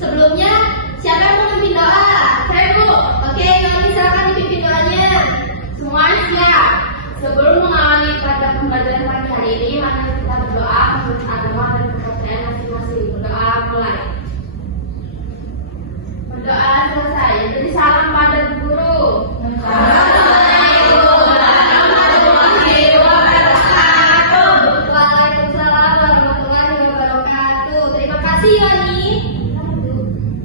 Sebelumnya, siapa yang mau memimpin doa? Saya, Bu. Oke, kami silakan dipimpin doanya. Semuanya siap. Sebelum mengawali pada pembelajaran pagi hari ini, mari kita berdoa menurut agama dan kepercayaan masing-masing. Berdoa mulai. Berdoa selesai. Jadi salam pada guru. Waalaikumsalam warahmatullahi wabarakatuh. Terima kasih, Yoni.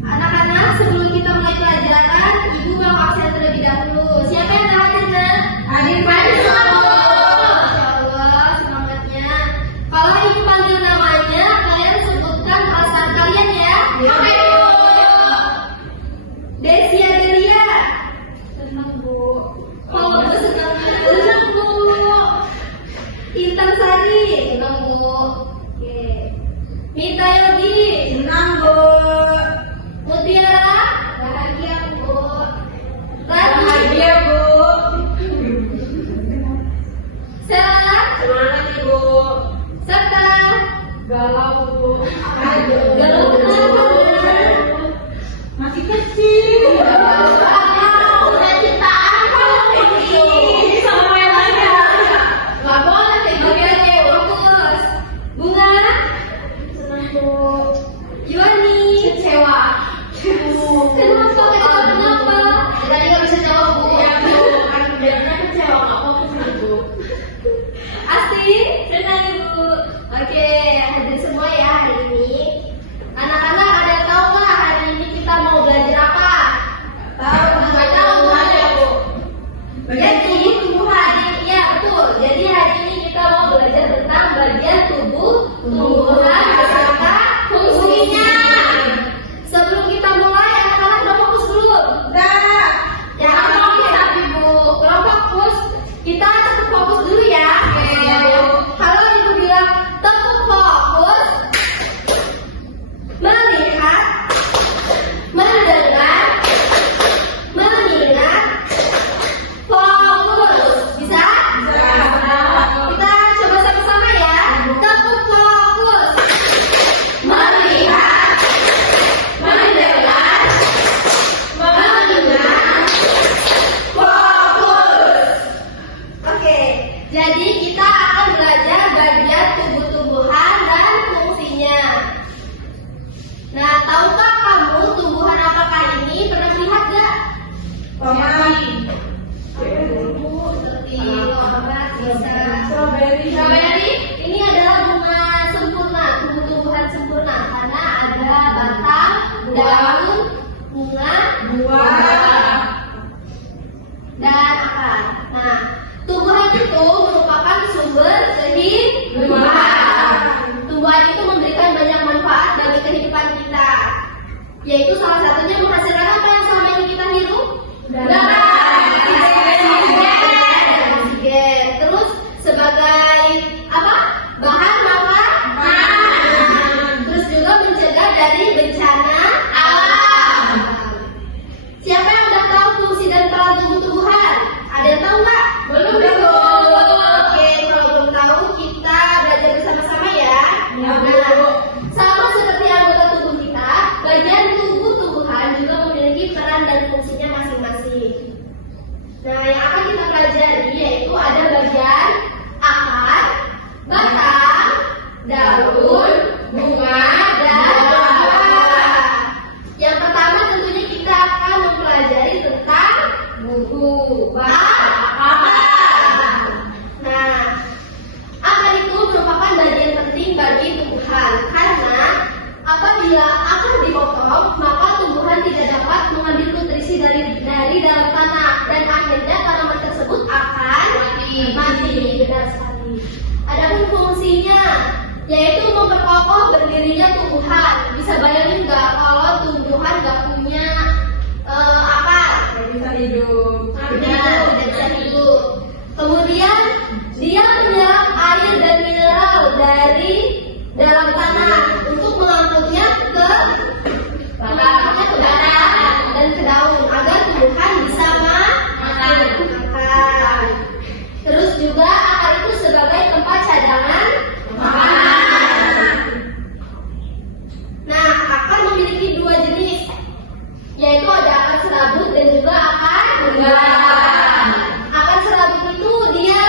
Anak-anak, sebelum kita mulai pelajaran, Ibu mau absen terlebih dahulu. Siapa yang tak hadir, Nak? Hadir, hadir. Masya Allah, semangatnya. Kalau Ibu panggil namanya, kalian sebutkan alasan kalian ya. Ayo. Desi Adelia. Senang, Bu. Oh, senang. Senang, Bu. Intan Sari. Senang, Bu. Oke. Mita Yogi. Senang, Bu. Mutiara. Bahagia, Bu. Rani. Bahagia, Bu. Sela. Semangat, Ibu. Serta. Galau, Bu. Galau kenapa, Bu? Masih kecil. Udah cintaan kalau ini sama yang lainnya. Gak boleh kayak gini, fokus. Bunga. Senang, Bu. Yuani. Kecewa. Kenapa? Tadi gak bisa jawab, Bu. Iya, Bu. Kan biasanya kecewa, nggak fokus, Bu. Asti. Senang, Ibu. Oke, hadir semua ya hari ini. Anak-anak ada tahu nggak hari ini kita mau belajar apa? Tahu, Nggak tahu. aja, Bu. Jadi tumbuhan, ya betul. Jadi hari ini kita mau belajar tentang bagian tubuh tumbuhan beserta fungsinya. Sebelum kita mulai, anak-anak udah fokus dulu. Udah. Ya, tapi Bu, kalau fokus, kita tetap fokus dulu ya. Kalau Ibu bilang tetap fokus, melihat, mendengar, mengingat, fokus. Bisa? Kita coba sama-sama ya. Tetap fokus. Melihat, mendengar, mengingat, fokus. Oke, jadi kita akan belajar bagian tubuh-tumbuhan dan fungsinya. Nah, tahukah kamu tumbuhan apakah ini? Pernah lihat gak? Seperti lombat, bisa. Strawberry. Ini adalah bunga sempurna, tumbuh-tumbuhan sempurna karena ada batang, daun, bunga, Buah. dan akar. Nah, tumbuhan itu merupakan sumber kehidupan. Tumbuhan itu memberikan banyak manfaat bagi kehidupan kita, yaitu salah satunya menghasilkan apa yang selama ini kita hirup? Udara. Oksigen. Terus sebagai apa? Bahan makanan. Terus juga mencegah dari bencana alam. Siapa yang udah tahu fungsi dan peran tumbuh-tumbuhan? Ada yang tahu nggak? Belum. Oke, kalau belum tahu kita belajar bersama-sama ya. Ya, Bu. Nah, sama seperti anggota tubuh kita, bagian tubuh tumbuhan juga memiliki peran dan fungsinya masing-masing. Nah, yang akan kita pelajari yaitu ada bagian akar, batang, daun, bunga, dan buah. Yang pertama tentunya kita akan mempelajari tentang akar. Nah, akar itu merupakan bagian penting bagi tumbuhan karena apabila akar dipotong, maka tumbuhan tidak dapat mengambil nutrisi dari dalam tanah dan akhirnya tanaman tersebut akan mati. Benar sekali. Adapun fungsinya yaitu memperkokoh berdirinya tumbuhan. Bisa bayangin nggak kalau tumbuhan nggak punya akar? Bisa hidup. Tidak bisa hidup. Kemudian dia menyerap air dan mineral dari dalam tanah untuk mengangkutnya ke batang dan ke daun agar tumbuhan bisa makan. Terus juga akar itu sebagai tempat cadangan makanan. Nah, akar memiliki dua jenis, yaitu ada akar serabut dan juga akar buah. Akar serabut itu dia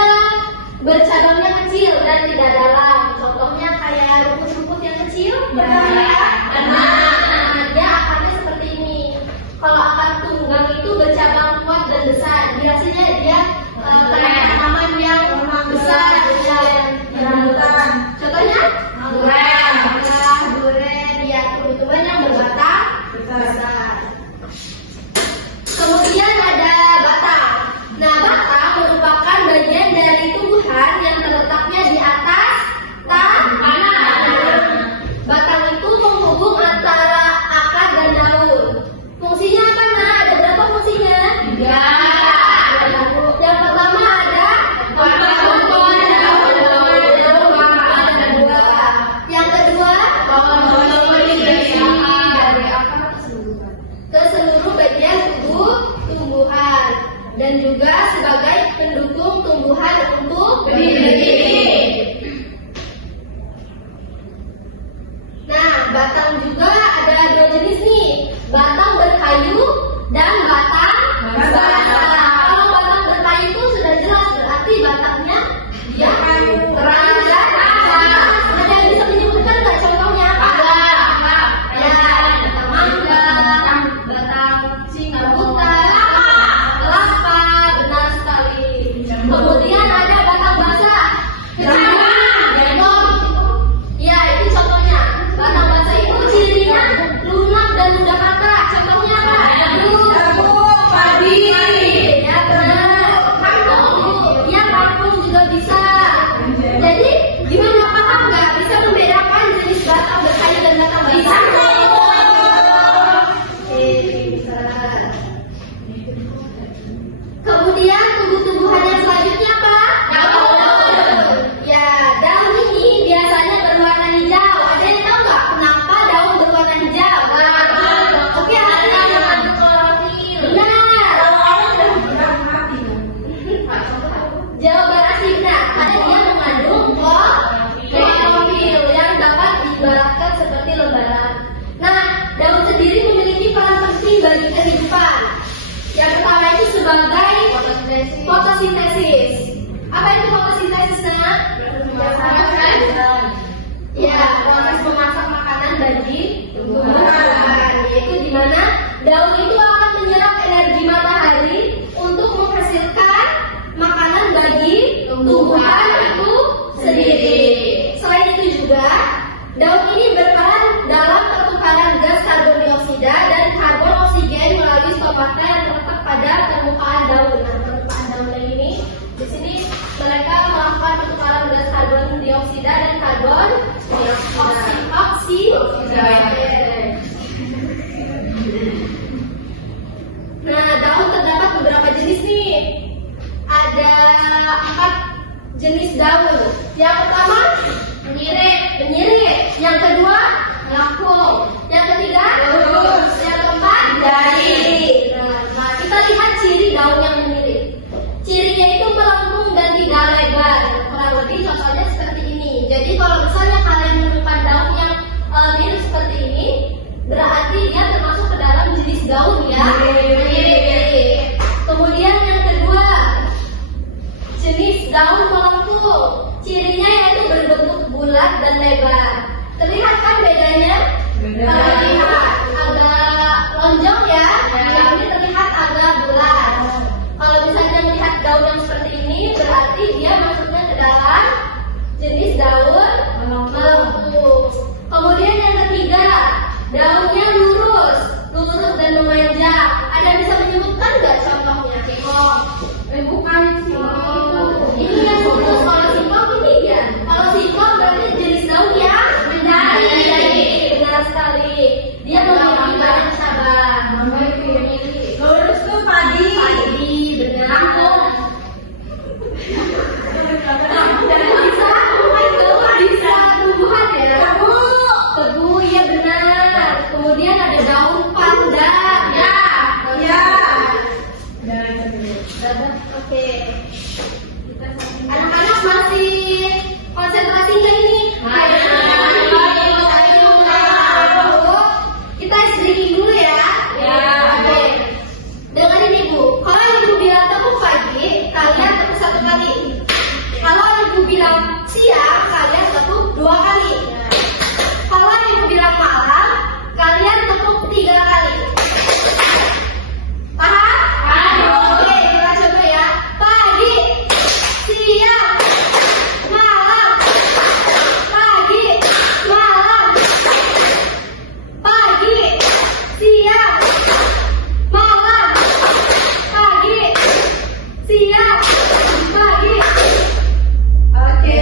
bercabangnya kecil dan tidak dalam. Contohnya kayak rumput-rumput yang kecil. Nah, dia akarnya seperti ini. Kalau akar tunggang itu bercabang kuat dan besar. Biasanya dia tanaman yang besar, yang besar. Contohnya duren, ya tumbuhan yang berbatang besar. Kemudian ada batang. Nah, batang merupakan bagian dari tumbuhan yang terletaknya di atas tanah. Batang itu menghubung antara akar dan daun. Fungsinya apa? Nah, ada berapa fungsinya? 3. Yang pertama ada potongan daun. Yang kedua ke seluruh bagian tubuh tumbuhan dan juga sebagai pendukung tumbuhan untuk berdiri. Nah, batang juga ada dua jenis nih, batang berkayu dan batang basah. Kalau batang berkayu itu sudah jelas berarti batangnya dia terang dan basah. Ada yang bisa menyebutkan nggak contohnya apa? Ya, batang mangga, batang rambutan, kelapa, benar sekali. Kemudian ada batang basah. Ya, itu contohnya. Batang basah itu cirinya lunak dan mudah patah. Contohnya apa? Padi. Ya benar. Kangkung. Ya kangkung juga bisa. Jadi gimana, paham nggak? Bisa membedakan jenis batang berkayu dan batang basah? Bisa. Kemudian tumbuh-tumbuhan yang selanjutnya apa? Daun. Ya, daun ini biasanya berwarna hijau. Ada yang tahu nggak kenapa daun berwarna hijau? Oke, ada yang benar. Jawaban aslinya karena dia mengandung klorofil yang dapat diibaratkan seperti lembaran. Nah, daun sendiri memiliki peran penting bagi kehidupan. Yang pertama itu sebagai fotosintesis. Apa itu fotosintesis? Ya, proses memasak makanan bagi tumbuhan, yaitu di mana daun itu akan menyerap energi matahari untuk menghasilkan makanan bagi tumbuhan itu sendiri. Selain itu juga, daun ini berperan dalam pertukaran gas karbon dioksida dan karbon oksigen melalui stomata yang terletak pada permukaan daun. Nah, permukaan daun ini di sini mereka melakukan pertukaran gas karbon dioksida dan karbon oksida. Nah, daun terdapat beberapa jenis nih. Ada 4 jenis daun. Yang pertama penyirik. Yang kedua melengkung. Yang ketiga lurus. Yang keempat jari. Nah, kita lihat ciri daun yang menyirik. Cirinya itu melengkung dan tidak lebar. Kurang lebih contohnya seperti ini. Jadi kalau misalnya kalian menemukan daun yang mirip seperti ini, berarti dia termasuk ke dalam jenis daun ya. Kemudian yang kedua, jenis daun melengkung. Cirinya yaitu berbentuk bulat dan lebar. Terlihat kan bedanya? Terlihat agak lonjong ya. Yang ini terlihat agak bulat. Kalau misalnya melihat daun yang seperti ini, berarti dia masuknya ke dalam jenis daun melengkung. Kemudian yang ketiga, nggak contohnya? Singkong. Bukan sih. Ini yang fokus. Kalau singkong ini ya. Kalau singkong berarti jenis daun ya. Benar. Benar sekali. Dia memiliki banyak cabang. Lurus tuh padi. Padi, benar. Bisa tumbuhan ya. Tebu, ya benar. Kemudian ada daun pandan. Ya. Oke. Anak-anak masih konsentrasi nggak ini? Kita sedikit dulu ya. Oke. Dengan ini Bu, kalau ibu bilang tepuk pagi, kalian tepuk 1 kali. Kalau ibu bilang siang, kalian tepuk 2 kali. Kalau ibu bilang malam, kalian tepuk 3 kali. Paham? Oke, kita coba ya. Pagi, siang, malam. Pagi, malam. Pagi, siang, malam. Pagi, siang, pagi. Oke.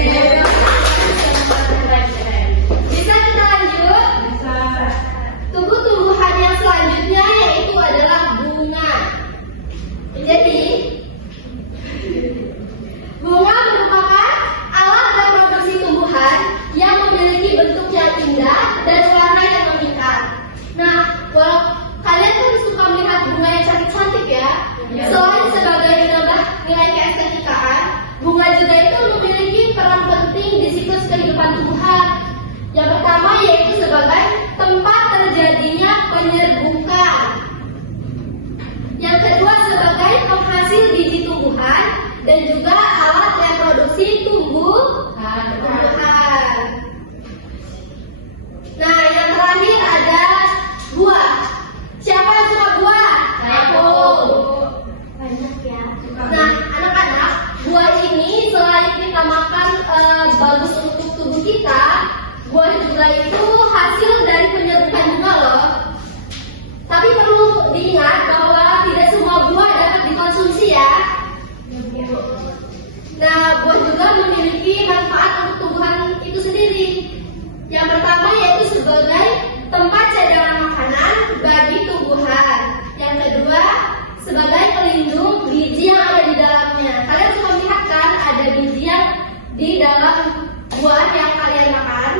Bisa kita lanjut? Tumbuh-tumbuhan yang selanjutnya yaitu adalah bunga. Jadi, bunga merupakan alat reproduksi tumbuhan yang memiliki bentuk yang indah dan warna yang memikat. Nah, kalau kalian kan suka melihat bunga yang cantik-cantik ya, selain sebagai menambah nilai keestetikaan, bunga juga itu memiliki peran penting di siklus kehidupan tumbuhan. Yang pertama yaitu sebagai tempat terjadinya penyerbukan. Yang kedua sebagai penghasil biji tumbuhan dan juga alat reproduksi tumbuhan. Nah, yang terakhir ada buah. Siapa yang suka buah? Aku. Banyak ya. Nah, anak-anak, buah ini selain kita makan bagus untuk tubuh kita, buah juga itu hasil dari penyerbukan bunga loh. Tapi perlu diingat bahwa tidak semua buah dapat dikonsumsi ya. Nah, buah juga memiliki manfaat untuk tumbuhan itu sendiri. Yang pertama yaitu sebagai tempat cadangan makanan bagi tumbuhan. Yang kedua, sebagai pelindung biji yang ada di dalamnya. Kalian suka melihat kan ada biji yang di dalam buah yang kalian makan?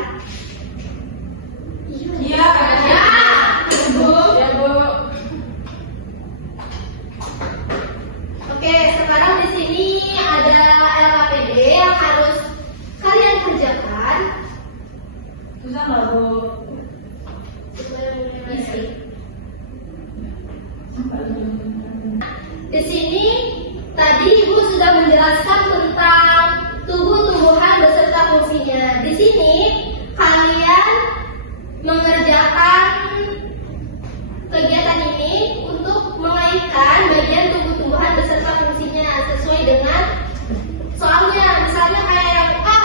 Iya. Bu. Oke, sekarang di sini ada LKPD yang harus kalian kerjakan. Susah nggak Bu? Isi. Di sini tadi Ibu sudah menjelaskan tentang tumbuh-tumbuhan beserta fungsinya. Di sini kalian mengerjakan kegiatan ini untuk mengaitkan bagian tumbuh-tumbuhan beserta fungsinya sesuai dengan soalnya. Misalnya kayak yang A.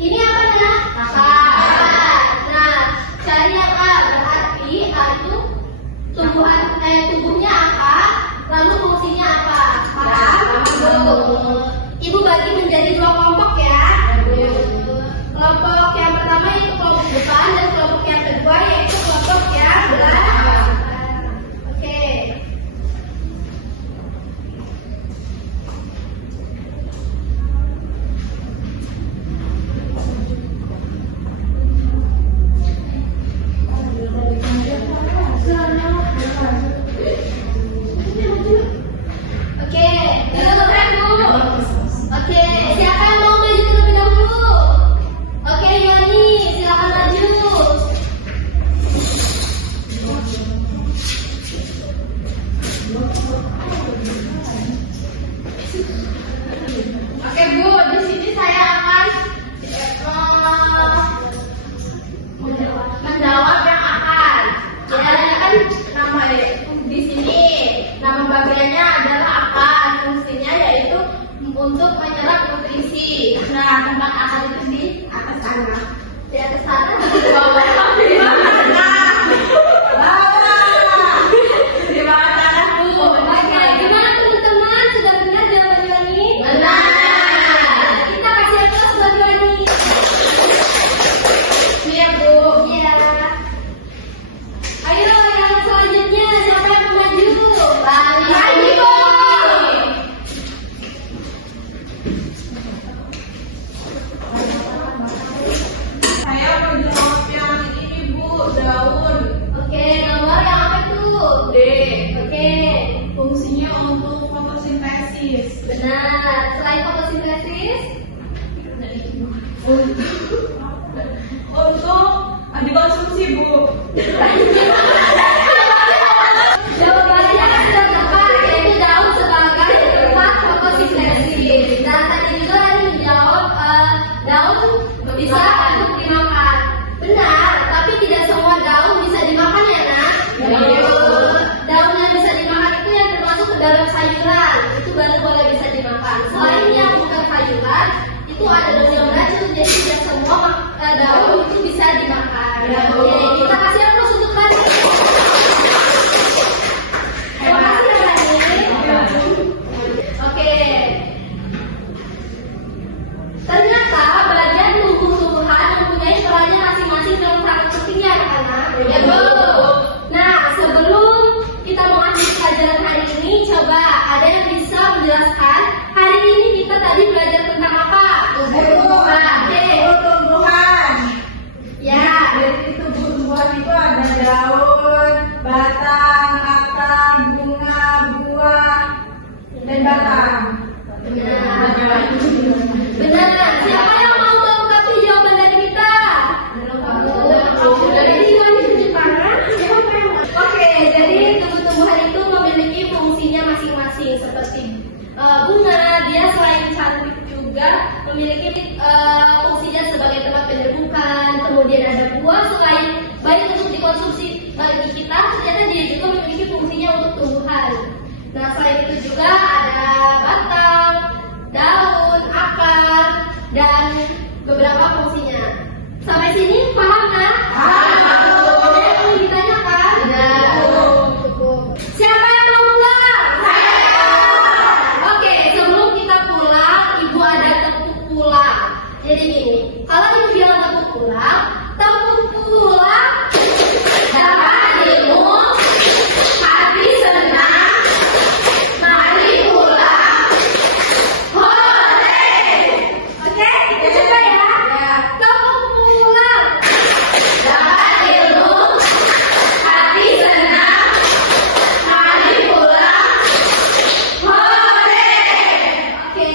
Ini apa nah? Akar. Nah, cari yang A berarti A itu tubuhnya apa? Lalu fungsinya apa? Ibu bagi menjadi 2 kelompok ya. Kelompok yang pertama itu kelompok depan dan kelompok yang kedua yaitu kelompok yang belakang. Oke. Oke, kita bergerak dulu. Oke, siapa yang mau maju terlebih dahulu? Oke, Yoni, silakan maju. Oke Bu, di sini saya akan menjawab yang akan. Jadi kan nama di sini nama bagiannya adalah akan. Fungsinya yaitu untuk menyerap nutrisi. Nah, tempat akar itu di atas sana. Di atas sana. Di bawah. Di bawah tanah. Bawah. Di bawah tanah Bu. dikonsumsi, Bu. Jawabannya sudah tepat, yaitu daun sebagai tempat fotosintesis. Dan tadi juga tadi menjawab daun bisa untuk dimakan. Benar, tapi tidak semua daun bisa dimakan ya, Nak? Daun yang bisa dimakan itu yang termasuk ke dalam sayuran, itu baru boleh bisa dimakan. Selain yang bukan sayuran, itu ada daun yang beracun, jadi tidak semua daun itu bisa dimakan. Oke, kita kasih aplaus untuk tadi. Terima kasih ya, Rani. Oke. Ternyata bagian tumbuh-tumbuhan mempunyai perannya masing-masing dalam sangat pentingnya, anak-anak. Ya, Bu. Nah, sebelum kita mengambil pelajaran hari ini, coba ada yang bisa menjelaskan hari ini kita tadi belajar tentang apa? Tumbuh-tumbuhan. Oke. Tumbuhan. Ya. Dari tumbuhan itu ada daun, batang, akar, bunga, buah, dan batang. Benar. Benar. Siapa yang mau melengkapi jawaban dari kita? Jadi kami tunjukkan. Oke, jadi tumbuh-tumbuhan itu memiliki fungsinya masing-masing seperti bunga, dia selain cantik juga memiliki fungsinya sebagai tempat penyerbukan. Kemudian ada buah, selain baik untuk dikonsumsi bagi kita, ternyata dia juga memiliki fungsinya untuk tumbuhan. Nah, selain itu juga ada batang, daun, akar, dan beberapa fungsinya. Sampai sini paham, Nak? Paham. Ada yang perlu ditanyakan? Cukup. Siapa yang mau pulang? Saya. Oke, sebelum kita pulang, Ibu ada tepuk pulang. Jadi gini, kalau Ibu bilang tepuk pulang, dapat ilmu, hati senang, mari pulang. Hore! Oke, kita coba ya. Tepuk pulang. Dapat ilmu, hati senang, mari pulang. Hore! Oke,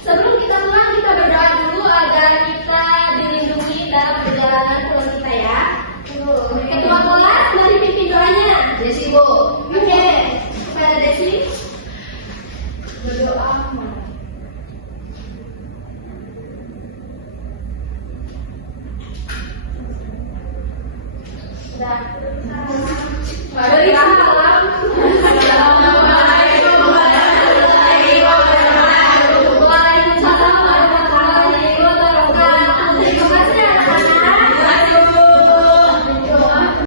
sebelum kita pulang kita berdoa dulu agar kita dilindungi dalam perjalanan pulang kita ya. Ketua kelas, mari pimpin doanya. Desi, Bu. Oke, kepada Desi. Berdoa. Sudah. Mari